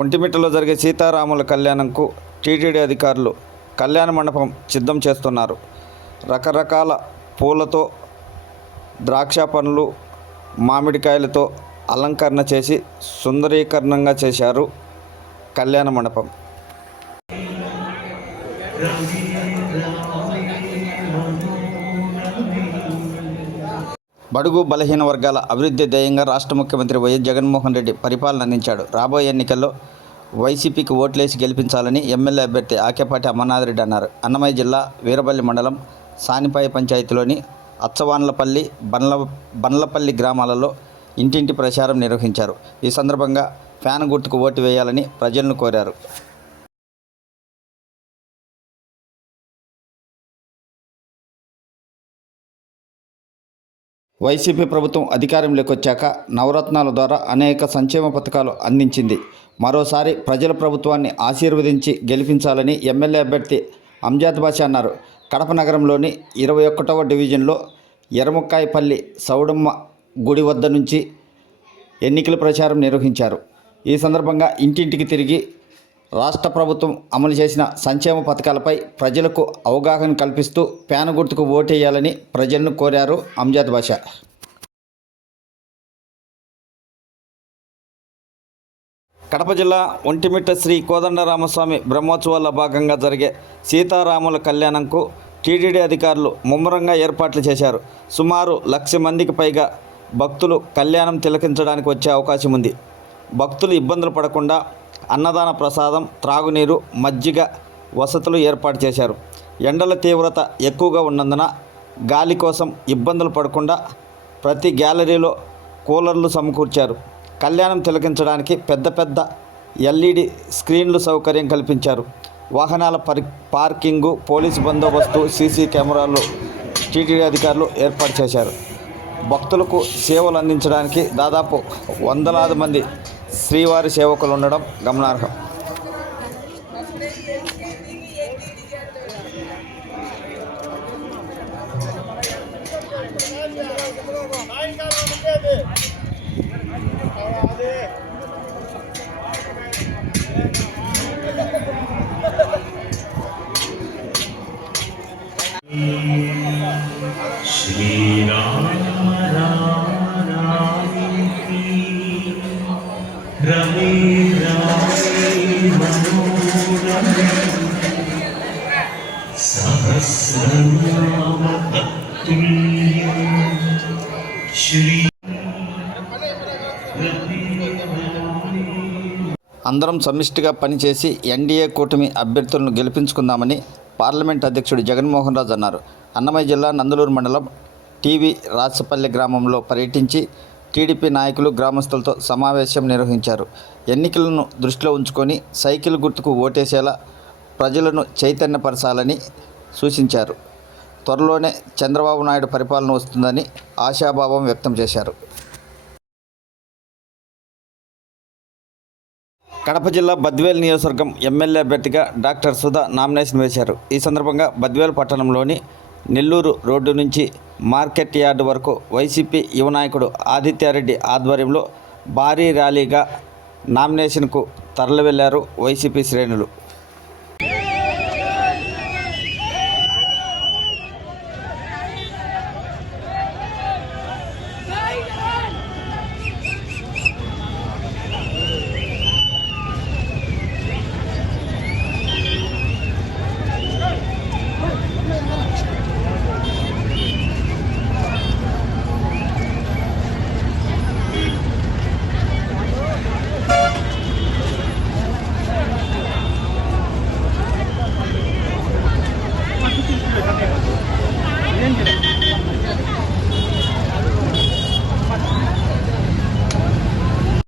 ఒంటిమిట్టలో జరిగే సీతారాముల కళ్యాణంకు టీటీడీ అధికారులు కళ్యాణ మండపం సిద్ధం చేస్తున్నారు. రకరకాల పూలతో, ద్రాక్ష పండ్లు, మామిడికాయలతో అలంకరణ చేసి సుందరీకరణంగా చేశారు కళ్యాణ మండపం. బడుగు బలహీన వర్గాల అభివృద్ధి ధ్యేయంగా రాష్ట్ర ముఖ్యమంత్రి వైఎస్ జగన్మోహన్ రెడ్డి పరిపాలన అందించాడు. రాబోయే ఎన్నికల్లో వైసీపీకి ఓట్లేసి గెలిపించాలని ఎమ్మెల్యే అభ్యర్థి ఆకేపాటి అమర్నాథ్ రెడ్డి అన్నారు. అన్నమయ్య జిల్లా వీరబల్లి మండలం సానిపాయ పంచాయతీలోని అచ్చవాన్లపల్లి, బండ్లపల్లి గ్రామాలలో ఇంటింటి ప్రచారం నిర్వహించారు. ఈ సందర్భంగా ఫ్యాన్ గుర్తుకు ఓటు వేయాలని ప్రజలను కోరారు. వైసీపీ ప్రభుత్వం అధికారంలోకి వచ్చాక నవరత్నాల ద్వారా అనేక సంక్షేమ పథకాలు అందించింది. మరోసారి ప్రజల ప్రభుత్వాన్ని ఆశీర్వదించి గెలిపించాలని ఎమ్మెల్యే అభ్యర్థి అంజాద్ బాషా అన్నారు. కడప నగరంలోని 21వ డివిజన్లో ఎర్రముక్కాయపల్లి సౌడమ్మ గుడి వద్ద నుంచి ఎన్నికల ప్రచారం నిర్వహించారు. ఈ సందర్భంగా ఇంటింటికి తిరిగి రాష్ట్ర ప్రభుత్వం అమలు చేసిన సంక్షేమ పథకాలపై ప్రజలకు అవగాహన కల్పిస్తూ ఫ్యాన్ గుర్తుకు ఓటేయాలని ప్రజలను కోరారు అంజాద్ బాషా. కడప జిల్లా ఒంటిమిట్ట శ్రీ కోదండరామస్వామి బ్రహ్మోత్సవాల్లో భాగంగా జరిగే సీతారాముల కళ్యాణంకు టీటీడీ అధికారులు ముమ్మరంగా ఏర్పాట్లు చేశారు. సుమారు 1,00,000 మందికి పైగా భక్తులు కళ్యాణం తిలకించడానికి వచ్చే అవకాశం ఉంది. భక్తులు ఇబ్బందులు పడకుండా అన్నదాన ప్రసాదం, త్రాగునీరు, మజ్జిగ వసతులు ఏర్పాటు చేశారు. ఎండల తీవ్రత ఎక్కువగా ఉన్నందున గాలి కోసం ఇబ్బందులు పడకుండా ప్రతి గ్యాలరీలో కూలర్లు సమకూర్చారు. కళ్యాణం తిలకించడానికి పెద్ద ఎల్ఈడి స్క్రీన్లు సౌకర్యం కల్పించారు. వాహనాల పార్కింగు, పోలీసు బందోబస్తు, సీసీ కెమెరాలు టీటీడీ అధికారులు ఏర్పాటు చేశారు. భక్తులకు సేవలు అందించడానికి దాదాపు వందలాది మంది శ్రీవారి సేవకులు ఉండడం గమనార్హం. అందరం సమిష్టిగా పనిచేసి ఎన్డీఏ కూటమి అభ్యర్థులను గెలిపించుకుందామని పార్లమెంట్ అధ్యక్షుడు జగన్మోహన్ రాజు అన్నారు. అన్నమయ్య జిల్లా నందలూరు మండలం టీవీ రాచపల్లి గ్రామంలో పర్యటించి టీడీపీ నాయకులు, గ్రామస్తులతో సమావేశం నిర్వహించారు. ఎన్నికలను దృష్టిలో ఉంచుకొని సైకిల్ గుర్తుకు ఓటేసేలా ప్రజలను చైతన్యపరచాలని సూచించారు. త్వరలోనే చంద్రబాబు నాయుడు పరిపాలన వస్తుందని ఆశాభావం వ్యక్తం చేశారు. కడప జిల్లా బద్వేల్ నియోజకవర్గం ఎమ్మెల్యే అభ్యర్థిగా డాక్టర్ సుధా నామినేషన్ వేశారు. ఈ సందర్భంగా బద్వేల్ పట్టణంలోని నెల్లూరు రోడ్డు నుంచి మార్కెట్ యార్డు వరకు వైసీపీ యువ నాయకుడు ఆదిత్యారెడ్డి ఆధ్వర్యంలో భారీ ర్యాలీగా నామినేషన్కు తరలివెళ్లారు వైసీపీ శ్రేణులు.